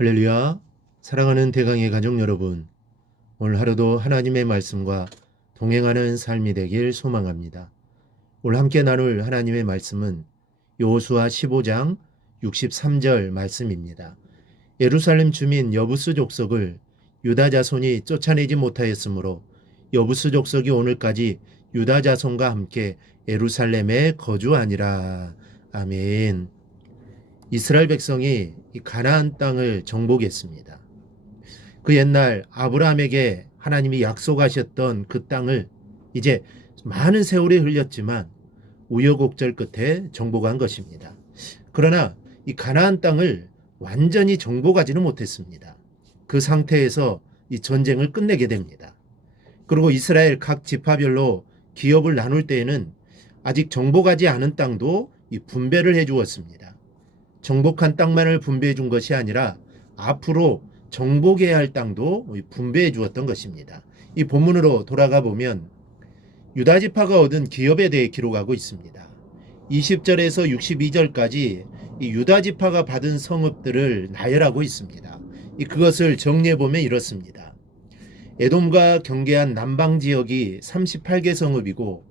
할렐루야. 사랑하는 대강의 가족 여러분, 오늘 하루도 하나님의 말씀과 동행하는 삶이 되길 소망합니다. 오늘 함께 나눌 하나님의 말씀은 여호수아 15장 63절 말씀입니다. 예루살렘 주민 여부스 족속을 유다 자손이 쫓아내지 못하였으므로 여부스 족속이 오늘까지 유다 자손과 함께 예루살렘에 거주하니라. 아멘. 이스라엘 백성이 이 가나안 땅을 정복했습니다. 그 옛날 아브라함에게 하나님이 약속하셨던 그 땅을 이제 많은 세월이 흘렸지만 우여곡절 끝에 정복한 것입니다. 그러나 이 가나안 땅을 완전히 정복하지는 못했습니다. 그 상태에서 이 전쟁을 끝내게 됩니다. 그리고 이스라엘 각 지파별로 기업을 나눌 때에는 아직 정복하지 않은 땅도 이 분배를 해 주었습니다. 정복한 땅만을 분배해 준 것이 아니라 앞으로 정복해야 할 땅도 분배해 주었던 것입니다. 이 본문으로 돌아가 보면 유다 지파가 얻은 기업에 대해 기록하고 있습니다. 20절에서 62절까지 이 유다 지파가 받은 성읍들을 나열하고 있습니다. 그것을 정리해 보면 이렇습니다. 에돔과 경계한 남방 지역이 38개 성읍이고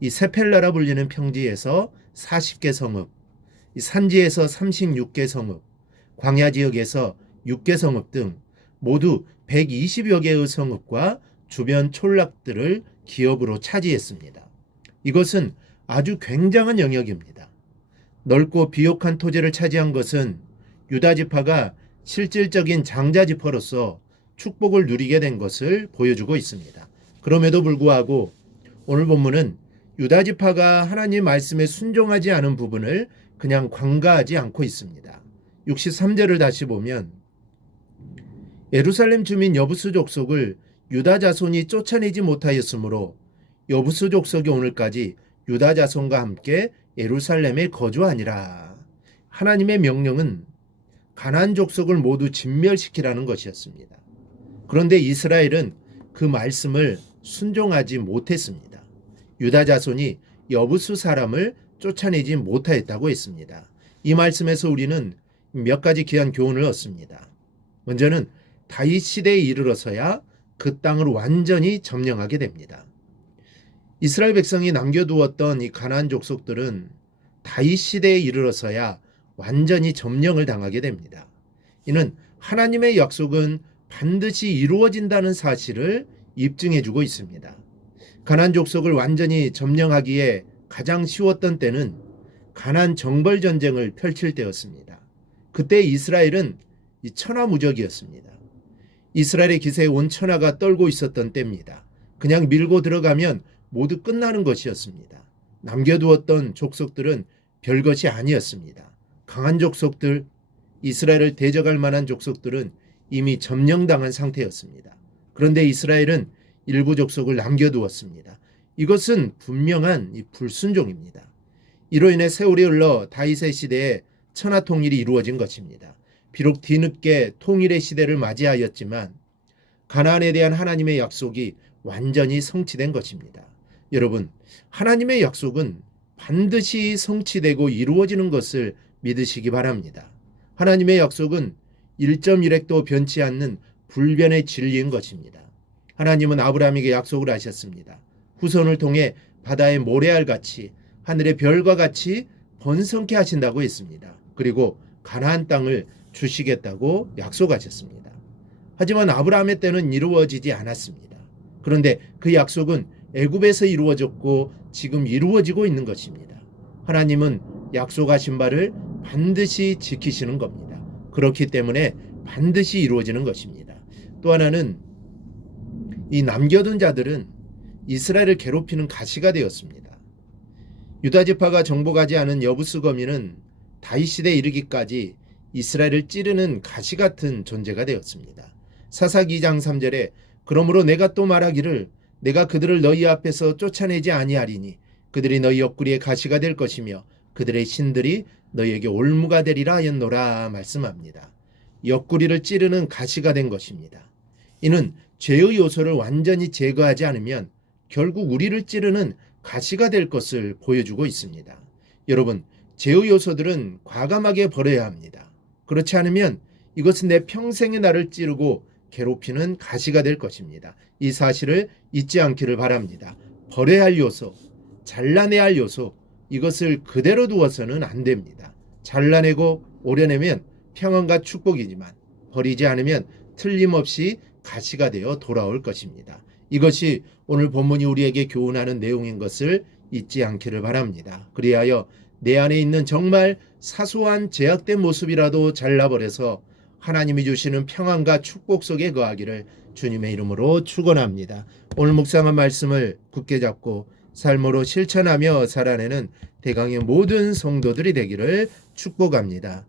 이 세펠라라 불리는 평지에서 40개 성읍, 산지에서 36개 성읍, 광야 지역에서 6개 성읍 등 모두 120여 개의 성읍과 주변 촌락들을 기업으로 차지했습니다. 이것은 아주 굉장한 영역입니다. 넓고 비옥한 토지를 차지한 것은 유다 지파가 실질적인 장자 지파로서 축복을 누리게 된 것을 보여주고 있습니다. 그럼에도 불구하고 오늘 본문은 유다 지파가 하나님 말씀에 순종하지 않은 부분을 그냥 관가하지 않고 있습니다. 63절을 다시 보면 예루살렘 주민 여부스 족속을 유다 자손이 쫓아내지 못하였으므로 여부스 족속이 오늘까지 유다 자손과 함께 예루살렘에 거주하니라. 하나님의 명령은 가나안 족속을 모두 진멸시키라는 것이었습니다. 그런데 이스라엘은 그 말씀을 순종하지 못했습니다. 유다 자손이 여부스 사람을 쫓아내지 못하였다고 했습니다. 이 말씀에서 우리는 몇 가지 귀한 교훈을 얻습니다. 먼저는 다윗 시대에 이르러서야 그 땅을 완전히 점령하게 됩니다. 이스라엘 백성이 남겨두었던 이 가나안 족속들은 다윗 시대에 이르러서야 완전히 점령을 당하게 됩니다. 이는 하나님의 약속은 반드시 이루어진다는 사실을 입증해주고 있습니다. 가나안 족속을 완전히 점령하기에 가장 쉬웠던 때는 가나안 정벌 전쟁을 펼칠 때였습니다. 그때 이스라엘은 천하무적이었습니다. 이스라엘의 기세에 온 천하가 떨고 있었던 때입니다. 그냥 밀고 들어가면 모두 끝나는 것이었습니다. 남겨두었던 족속들은 별것이 아니었습니다. 강한 족속들, 이스라엘을 대적할 만한 족속들은 이미 점령당한 상태였습니다. 그런데 이스라엘은 일부 족속을 남겨두었습니다. 이것은 분명한 불순종입니다. 이로 인해 세월이 흘러 다윗의 시대에 천하 통일이 이루어진 것입니다. 비록 뒤늦게 통일의 시대를 맞이하였지만 가나안에 대한 하나님의 약속이 완전히 성취된 것입니다. 여러분, 하나님의 약속은 반드시 성취되고 이루어지는 것을 믿으시기 바랍니다. 하나님의 약속은 1.1획도 변치 않는 불변의 진리인 것입니다. 하나님은 아브라함에게 약속을 하셨습니다. 후손을 통해 바다의 모래알같이 하늘의 별과 같이 번성케 하신다고 했습니다. 그리고 가나안 땅을 주시겠다고 약속하셨습니다. 하지만 아브라함의 때는 이루어지지 않았습니다. 그런데 그 약속은 애굽에서 이루어졌고 지금 이루어지고 있는 것입니다. 하나님은 약속하신 바를 반드시 지키시는 겁니다. 그렇기 때문에 반드시 이루어지는 것입니다. 또 하나는 이 남겨둔 자들은 이스라엘을 괴롭히는 가시가 되었습니다. 유다 지파가 정복하지 않은 여부스 거민은 다윗 시대에 이르기까지 이스라엘을 찌르는 가시 같은 존재가 되었습니다. 사사기 2장 3절에 그러므로 내가 또 말하기를 내가 그들을 너희 앞에서 쫓아내지 아니하리니 그들이 너희 옆구리에 가시가 될 것이며 그들의 신들이 너희에게 올무가 되리라 하였노라 말씀합니다. 옆구리를 찌르는 가시가 된 것입니다. 이는 죄의 요소를 완전히 제거하지 않으면 결국 우리를 찌르는 가시가 될 것을 보여주고 있습니다. 여러분, 죄의 요소들은 과감하게 버려야 합니다. 그렇지 않으면 이것은 내 평생의 나를 찌르고 괴롭히는 가시가 될 것입니다. 이 사실을 잊지 않기를 바랍니다. 버려야 할 요소, 잘라내야 할 요소, 이것을 그대로 두어서는 안 됩니다. 잘라내고 오려내면 평안과 축복이지만 버리지 않으면 틀림없이 가시가 되어 돌아올 것입니다. 이것이 오늘 본문이 우리에게 교훈하는 내용인 것을 잊지 않기를 바랍니다. 그리하여 내 안에 있는 정말 사소한 제약된 모습이라도 잘라버려서 하나님이 주시는 평안과 축복 속에 거하기를 주님의 이름으로 축원합니다. 오늘 묵상한 말씀을 굳게 잡고 삶으로 실천하며 살아내는 대강의 모든 성도들이 되기를 축복합니다.